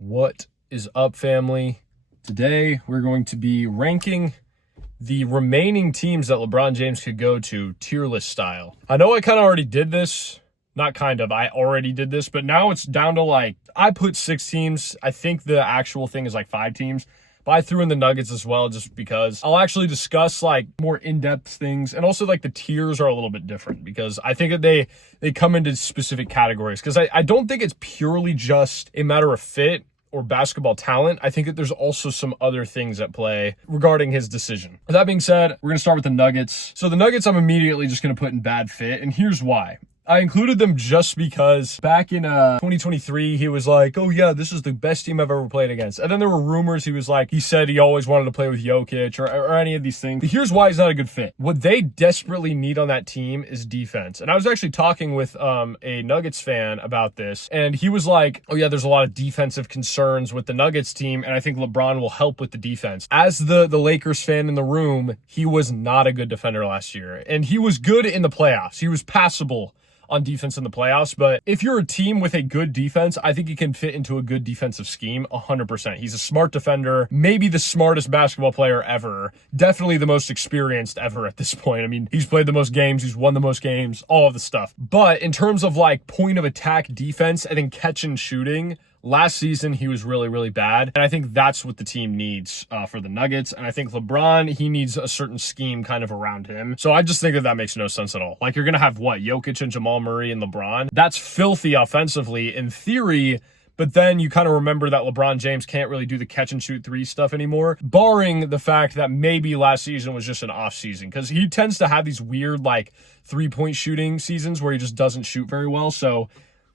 What is up, family? Today, we're going to be ranking the remaining teams that LeBron James could go to tier list style. I know I kind of already did this. Not kind of, I already did this, but now it's down to I put 6 teams. I think the actual thing is 5 teams. But I threw in the Nuggets as well just because I'll actually discuss more in-depth things. And also the tiers are a little bit different because I think that they come into specific categories. Because I don't think it's purely just a matter of fit or basketball talent. I think that there's also some other things at play regarding his decision. With that being said, we're going to start with the Nuggets. So the Nuggets I'm immediately just going to put in bad fit. And here's why. I included them just because back in 2023, he was like, oh yeah, this is the best team I've ever played against. And then there were rumors he said he always wanted to play with Jokic or any of these things. But here's why he's not a good fit. What they desperately need on that team is defense. And I was actually talking with a Nuggets fan about this. And he was like, oh yeah, there's a lot of defensive concerns with the Nuggets team. And I think LeBron will help with the defense. As the Lakers fan in the room, he was not a good defender last year. And he was good in the playoffs. He was passable on defense in the playoffs. But if you're a team with a good defense, I think he can fit into a good defensive scheme 100%. He's a smart defender, maybe the smartest basketball player ever, definitely the most experienced ever at this point. I mean, he's played the most games, he's won the most games, all of the stuff. But in terms of point of attack defense and then catch and shooting, last season, he was really, really bad. And I think that's what the team needs for the Nuggets. And I think LeBron, he needs a certain scheme kind of around him. So I just think that makes no sense at all. You're going to have Jokic and Jamal Murray and LeBron. That's filthy offensively in theory. But then you kind of remember that LeBron James can't really do the catch and shoot 3 stuff anymore, barring the fact that maybe last season was just an off season because he tends to have these weird 3-point shooting seasons where he just doesn't shoot very well. So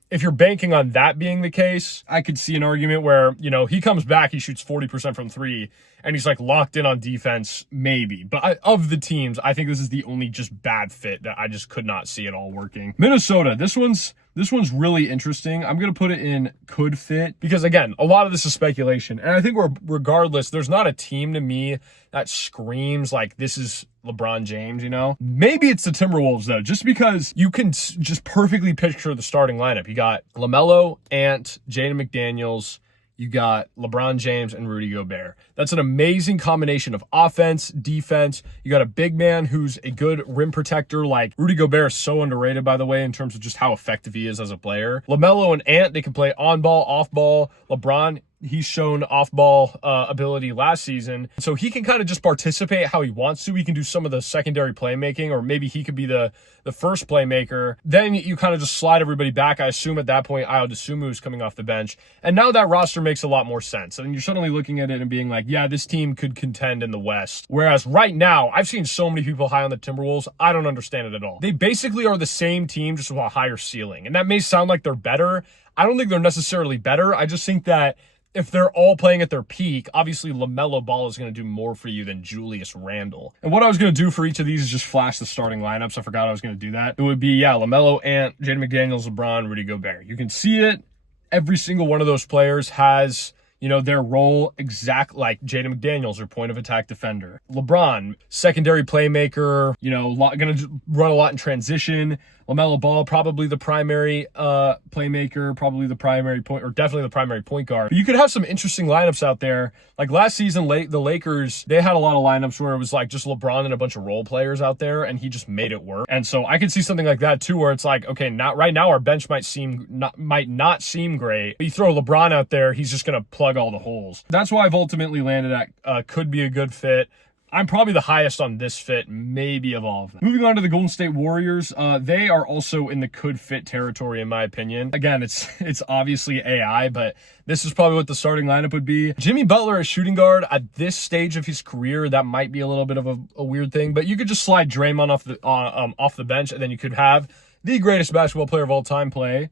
if you're banking on that being the case, I could see an argument where, he comes back, he shoots 40% from 3, and he's locked in on defense, maybe. But of the teams, I think this is the only just bad fit that I just could not see it all working. Minnesota, this one's really interesting. I'm going to put it in could fit because, again, a lot of this is speculation. And I think regardless, there's not a team to me that screams this is LeBron James, Maybe it's the Timberwolves, though, just because you can just perfectly picture the starting lineup. You got LaMelo, Ant, Jaden McDaniels, you got LeBron James and Rudy Gobert. That's an amazing combination of offense, defense. You got a big man who's a good rim protector. Rudy Gobert is so underrated, by the way, in terms of just how effective he is as a player. LaMelo and Ant, they can play on ball, off ball. LeBron, he's shown off-ball ability last season. So he can kind of just participate how he wants to. He can do some of the secondary playmaking, or maybe he could be the first playmaker. Then you kind of just slide everybody back. I assume at that point, Ayo Dosunmu is coming off the bench. And now that roster makes a lot more sense. And you're suddenly looking at it and being yeah, this team could contend in the West. Whereas right now, I've seen so many people high on the Timberwolves, I don't understand it at all. They basically are the same team, just with a higher ceiling. And that may sound like they're better. I don't think they're necessarily better. I just think that if they're all playing at their peak, obviously LaMelo Ball is going to do more for you than Julius Randle. And what I was going to do for each of these is just flash the starting lineups. I forgot I was going to do that. It would be, LaMelo, Ant, Jaden McDaniels, LeBron, Rudy Gobert. You can see it. Every single one of those players has, their role exact like Jaden McDaniels, or point of attack defender. LeBron, secondary playmaker, going to run a lot in transition. LaMelo Ball, probably the primary playmaker, probably the primary point, or definitely the primary point guard. But you could have some interesting lineups out there. Last season, the Lakers, they had a lot of lineups where it was just LeBron and a bunch of role players out there, and he just made it work. And so I could see something like that too, where it's okay, not right now our bench might not seem great. But you throw LeBron out there, he's just gonna plug all the holes. That's why I've ultimately landed at could be a good fit. I'm probably the highest on this fit, maybe of all of them. Moving on to the Golden State Warriors, they are also in the could fit territory, in my opinion. Again, it's obviously AI, but this is probably what the starting lineup would be. Jimmy Butler as shooting guard at this stage of his career, that might be a little bit of a weird thing, but you could just slide Draymond off the bench, and then you could have the greatest basketball player of all time play,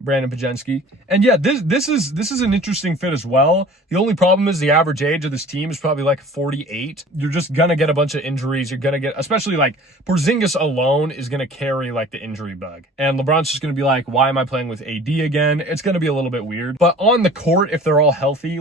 Brandon Pajensky. And yeah, this is an interesting fit as well. The only problem is the average age of this team is probably 48. You're just gonna get a bunch of injuries. You're gonna get, especially Porzingis alone is gonna carry the injury bug. And LeBron's just gonna be why am I playing with AD again? It's gonna be a little bit weird. But on the court, if they're all healthy,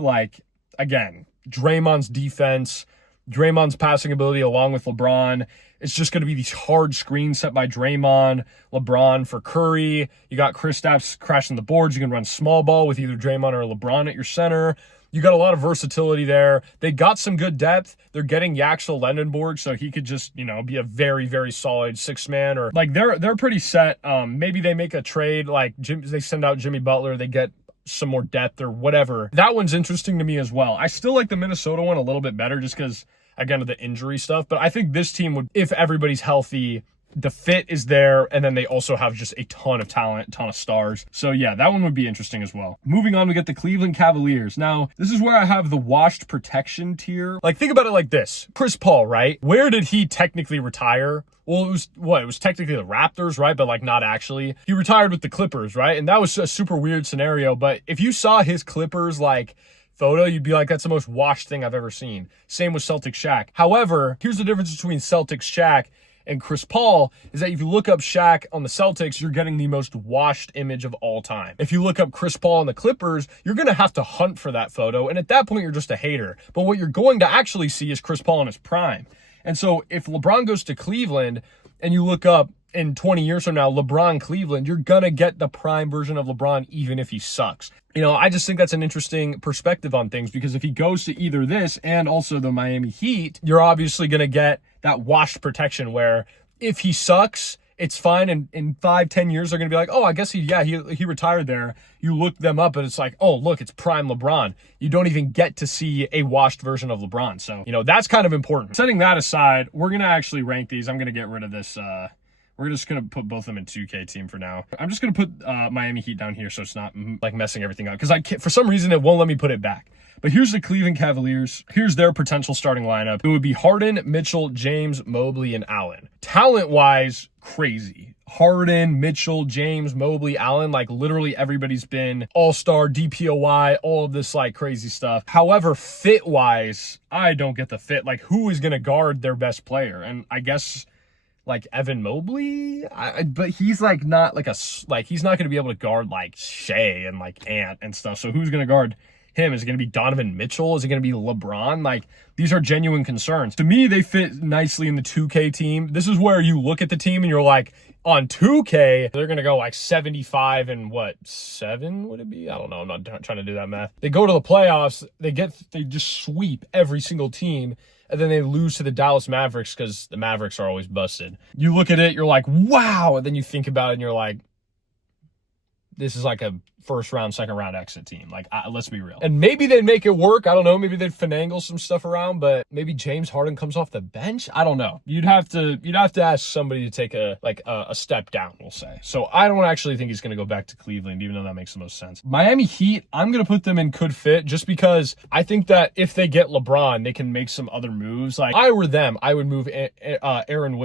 again, Draymond's defense, Draymond's passing ability along with LeBron, it's just going to be these hard screens set by Draymond, LeBron for Curry. You got Kristaps crashing the boards. You can run small ball with either Draymond or LeBron at your center. You got a lot of versatility there. They got some good depth. They're getting Yaxel Lendenborg, so he could just, be a very, very solid six-man. Or like they're pretty set. Maybe they make a trade, like they send out Jimmy Butler, they get some more depth or whatever. That one's interesting to me as well. I still like the Minnesota one a little bit better just because, again, of the injury stuff. But I think this team would, if everybody's healthy, the fit is there, and then they also have just a ton of talent, ton of stars. So yeah, that one would be interesting as well. Moving on, we get the Cleveland Cavaliers. Now, this is where I have the washed protection tier. Like, think about it like this. Chris Paul, right? Where did he technically retire? Well, it was technically the Raptors, right? But like not actually. He retired with the Clippers, right? And that was a super weird scenario. But if you saw his Clippers, like, photo, you'd be like, that's the most washed thing I've ever seen. Same with Celtics Shaq. However, here's the difference between Celtics Shaq and Chris Paul is that if you look up Shaq on the Celtics, you're getting the most washed image of all time. If you look up Chris Paul on the Clippers, you're going to have to hunt for that photo. And at that point, you're just a hater. But what you're going to actually see is Chris Paul in his prime. And so if LeBron goes to Cleveland and you look up in 20 years from now, LeBron Cleveland, you're going to get the prime version of LeBron, even if he sucks. I just think that's an interesting perspective on things, because if he goes to either this and also the Miami Heat, you're obviously going to get that washed protection where if he sucks, it's fine. And in 5-10 years, they're going to be like, oh, I guess he retired there. You look them up and it's like, oh, look, it's prime LeBron. You don't even get to see a washed version of LeBron. So, that's kind of important. Setting that aside, we're going to actually rank these. I'm going to get rid of this, we're just going to put both of them in 2K team for now. I'm just going to put Miami Heat down here so it's not like messing everything up. Because for some reason, it won't let me put it back. But here's the Cleveland Cavaliers. Here's their potential starting lineup. It would be Harden, Mitchell, James, Mobley, and Allen. Talent-wise, crazy. Harden, Mitchell, James, Mobley, Allen, like literally everybody's been all-star, DPOY, all of this like crazy stuff. However, fit-wise, I don't get the fit. Like, who is going to guard their best player? And I guess like Evan Mobley, but he's like not like he's not going to be able to guard like Shea and like Ant and stuff. So who's going to guard him? Is it going to be Donovan Mitchell? Is it going to be LeBron? Like, these are genuine concerns. To me, they fit nicely in the 2K team. This is where you look at the team and you're like, on 2K, they're going to go like 75 and 7 would it be? I don't know. I'm not trying to do that math. They go to the playoffs. They just sweep every single team. And then they lose to the Dallas Mavericks because the Mavericks are always busted. You look at it, you're like, wow. And then you think about it and you're like, this is like a first round, second round exit team. Like, let's be real. And maybe they'd make it work. I don't know. Maybe they'd finagle some stuff around, but maybe James Harden comes off the bench. I don't know. You'd have to ask somebody to take a step down, we'll say. So I don't actually think he's going to go back to Cleveland, even though that makes the most sense. Miami Heat, I'm going to put them in could fit just because I think that if they get LeBron, they can make some other moves. Like, if I were them, I would move Andrew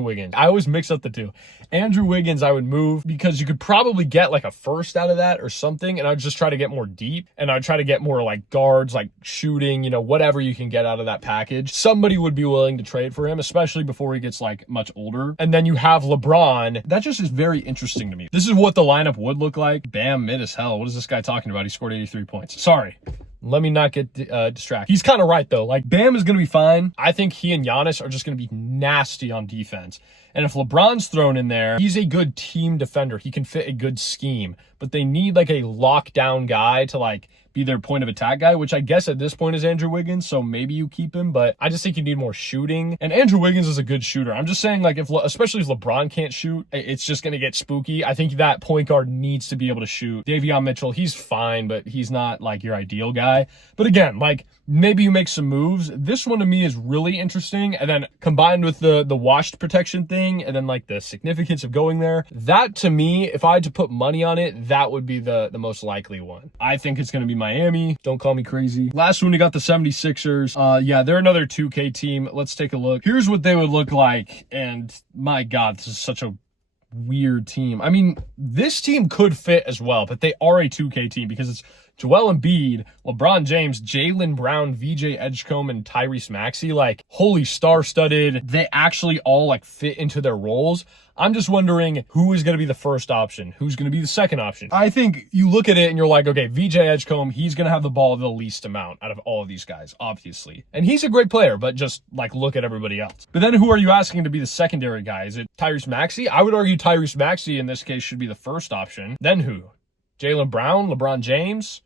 Wiggins. I always mix up the two. Andrew Wiggins, I would move because you could probably get like a first out of that or something, and I'd just try to get more deep, and I'd try to get more like guards, like shooting, whatever you can get out of that package. Somebody would be willing to trade for him, especially before he gets like much older. And then you have LeBron. That just is very interesting to me. This is what the lineup would look like. Bam, mid as hell. What is this guy talking about? He scored 83 points. Sorry. Let me not get distracted. He's kind of right, though. Like, Bam is going to be fine. I think he and Giannis are just going to be nasty on defense. And if LeBron's thrown in there, he's a good team defender. He can fit a good scheme. But they need, like, a lockdown guy to, like, be their point of attack guy, which I guess at this point is Andrew Wiggins, so maybe you keep him, but I just think you need more shooting. And Andrew Wiggins is a good shooter. I'm just saying, like, especially if LeBron can't shoot, it's just going to get spooky. I think that point guard needs to be able to shoot. Davion Mitchell, he's fine, but he's not, like, your ideal guy. But again, like, maybe you make some moves. This one to me is really interesting. And then combined with the washed protection thing, and then like the significance of going there, that to me, if I had to put money on it, that would be the most likely one. I think it's going to be Miami. Don't call me crazy. Last one, we got the 76ers. Yeah, they're another 2K team. Let's take a look. Here's what they would look like. And my God, this is such a weird team. I mean, this team could fit as well, but they are a 2K team because it's Joel Embiid, LeBron James, Jaylen Brown, VJ Edgecombe, and Tyrese Maxey, like, holy star-studded. They actually all, like, fit into their roles. I'm just wondering who is going to be the first option, who's going to be the second option. I think you look at it and you're like, okay, VJ Edgecombe, he's going to have the ball the least amount out of all of these guys, obviously. And he's a great player, but just, like, look at everybody else. But then who are you asking to be the secondary guy? Is it Tyrese Maxey? I would argue Tyrese Maxey in this case should be the first option. Then who? Jaylen Brown, LeBron James,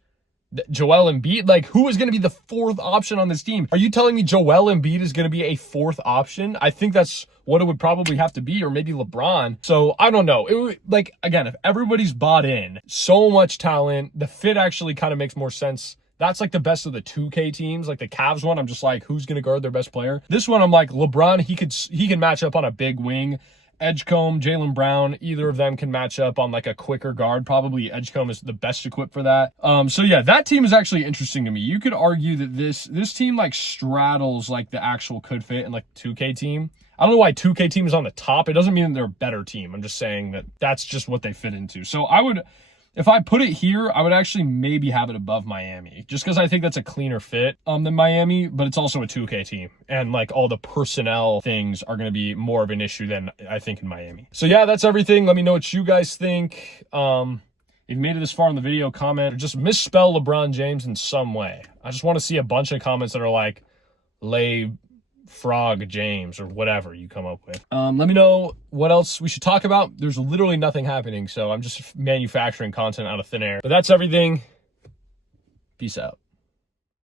Joel Embiid? Like, who is going to be the fourth option on this team? Are you telling me Joel Embiid is going to be a fourth option? I think that's what it would probably have to be, or maybe LeBron. So I don't know. It would, like, again, if everybody's bought in, so much talent, the fit actually kind of makes more sense. That's like the best of the 2K teams. Like the Cavs one, I'm just like, who's going to guard their best player? This one, I'm like, LeBron, he can match up on a big wing. Edgecombe, Jaylen Brown, either of them can match up on like a quicker guard. Probably Edgecombe is the best equipped for that. So yeah, that team is actually interesting to me. You could argue that this team like straddles like the actual could fit in like 2K team. I don't know why 2K team is on the top. It doesn't mean that they're a better team. I'm just saying that that's just what they fit into. So I would, if I put it here, I would actually maybe have it above Miami, just because I think that's a cleaner fit than Miami, but it's also a 2K team. And like all the personnel things are going to be more of an issue than I think in Miami. So yeah, that's everything. Let me know what you guys think. If you made it this far in the video, comment or just misspell LeBron James in some way. I just want to see a bunch of comments that are like, Frog James or whatever you come up with. Let me know what else we should talk about. There's literally nothing happening, so I'm just manufacturing content out of thin air. But that's everything. Peace out.